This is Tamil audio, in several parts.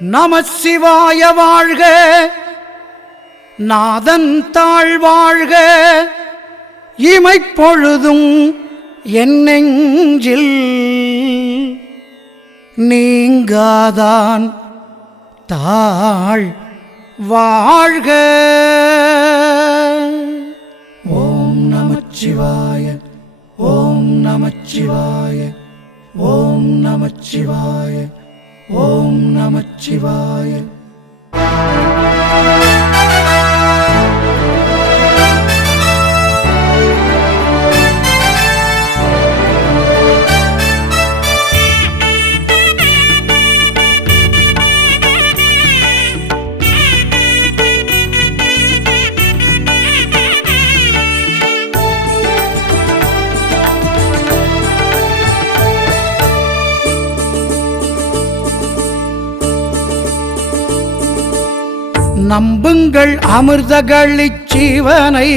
நமசிவாய வாழ்க, நாதன் தாழ் வாழ்க, இமைப்பொழுதும் என் நெஞ்சில் நீங்காதான் தாழ் வாழ்க. ஓம் நமச்சிவாய, ஓம் நமச்சிவாய, ஓம் நமச்சிவாய, ஓம் நமச்சிவாய. நம்புங்கள் அமிர்தகளிச் ஜீவனை,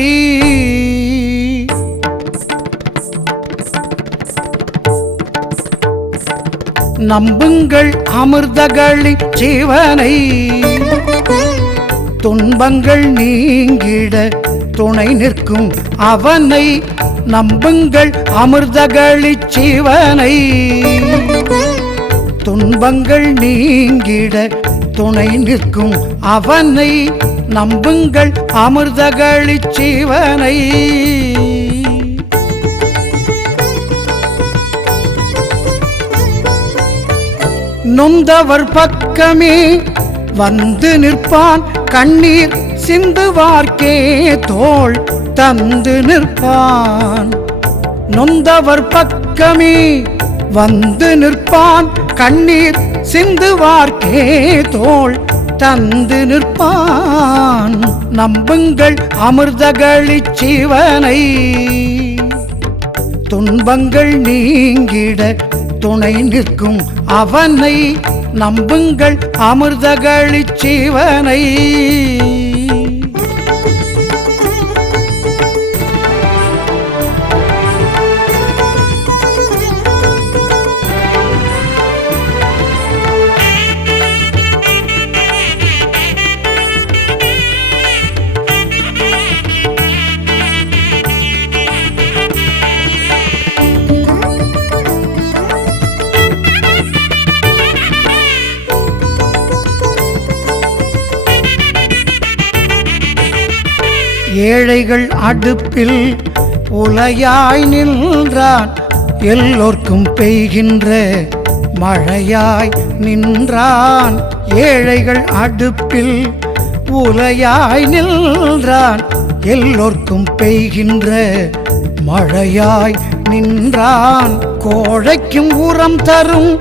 நம்புங்கள் அமிர்தகளிச் ஜீவனை, துன்பங்கள் நீங்கிட துணை நிற்கும் அவனை. நம்புங்கள் அமிர்தகளிச் ஜீவனை, துன்பங்கள் நீங்கிட துணை நிற்கும் அவனை. நம்புங்கள் அமிர்தகளிச் ஜீவனை. நொந்தவர் பக்கமே வந்து நிற்பான், கண்ணீர் சிந்துவார்க்கே தோள் தந்து நிற்பான். நொந்தவர் பக்கமே வந்து நிற்பான், கண்ணீர் சிந்துவார்க்கே தோள் தந்து நிற்பான். நம்புங்கள் அமிர்தகளிச் ஜீவனை, துன்பங்கள் நீங்கிட துணை நிற்கும் அவனை. நம்புங்கள் அமிர்தகளிச் ஜீவனை. ஏழைகள் அடுப்பில் உலையாய் நின்றான், எல்லோர்க்கும் பெய்கின்ற மழையாய் நின்றான். ஏழைகள் அடுப்பில் உலையாய் நின்றான், எல்லோர்க்கும் பெய்கின்ற மழையாய் நின்றான். கோழைக்கும் உரம் தரும்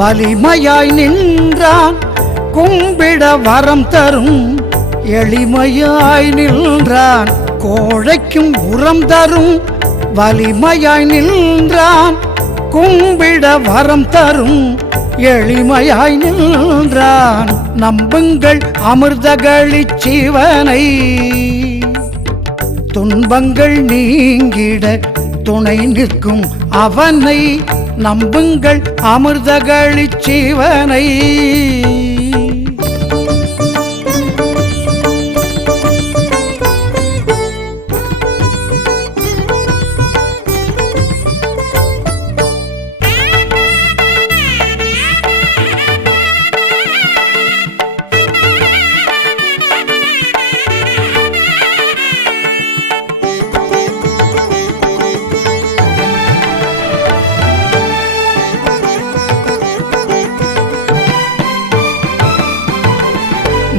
வலிமையாய் நின்றான், கும்பிட வரம் தரும் எளிமையாய் நின்றான். கோழைக்கும் உரம் தரும் வலிமையாய் நின்றான், கும்பிட வரம் தரும் எளிமையாய் நின்றான். நம்புங்கள் அமிர்தகளிச் ஜீவனை, துன்பங்கள் நீங்கிட துணை நிற்கும் அவனை. நம்புங்கள் அமிர்தகளிச் ஜீவனை.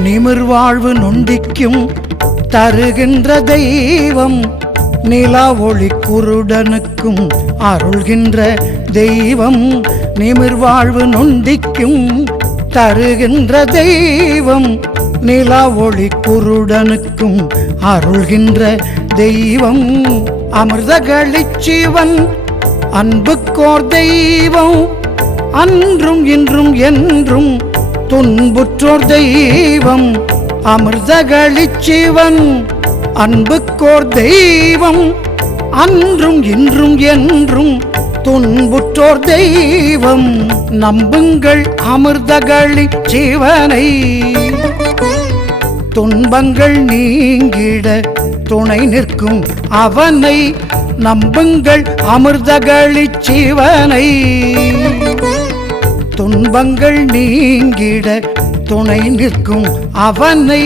நிமிர்வாழ்வு நொண்டிக்கும் தருகின்ற தெய்வம், நிலா ஒளி குருடனுக்கும் அருள்கின்ற தெய்வம். நிமிர்வாழ்வு நொண்டிக்கும் தருகின்ற தெய்வம், நிலா ஒளி குருடனுக்கும் அருள்கின்ற தெய்வம். அமிர்தகளிச் ஜீவன் அன்புக்கோர் தெய்வம், அன்றும் இன்றும் என்றும் துன்புற்றோர் தெய்வம். அமிர்தகளிச் ஜீவன் அன்புக்கோர் தெய்வம், அன்றும் இன்றும் என்றும் துன்புற்றோர் தெய்வம் நம்புங்கள் அமிர்தகளி ஜீவனை துன்பங்கள் நீங்கிட துணை நிற்கும் அவனை நம்புங்கள் அமிர்தகளி ஜீவனை துன்பங்கள் நீங்கிட துணை நிற்கும் அவனை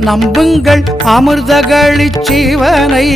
நம்புங்கள் அமிர்தகளி ஜீவனை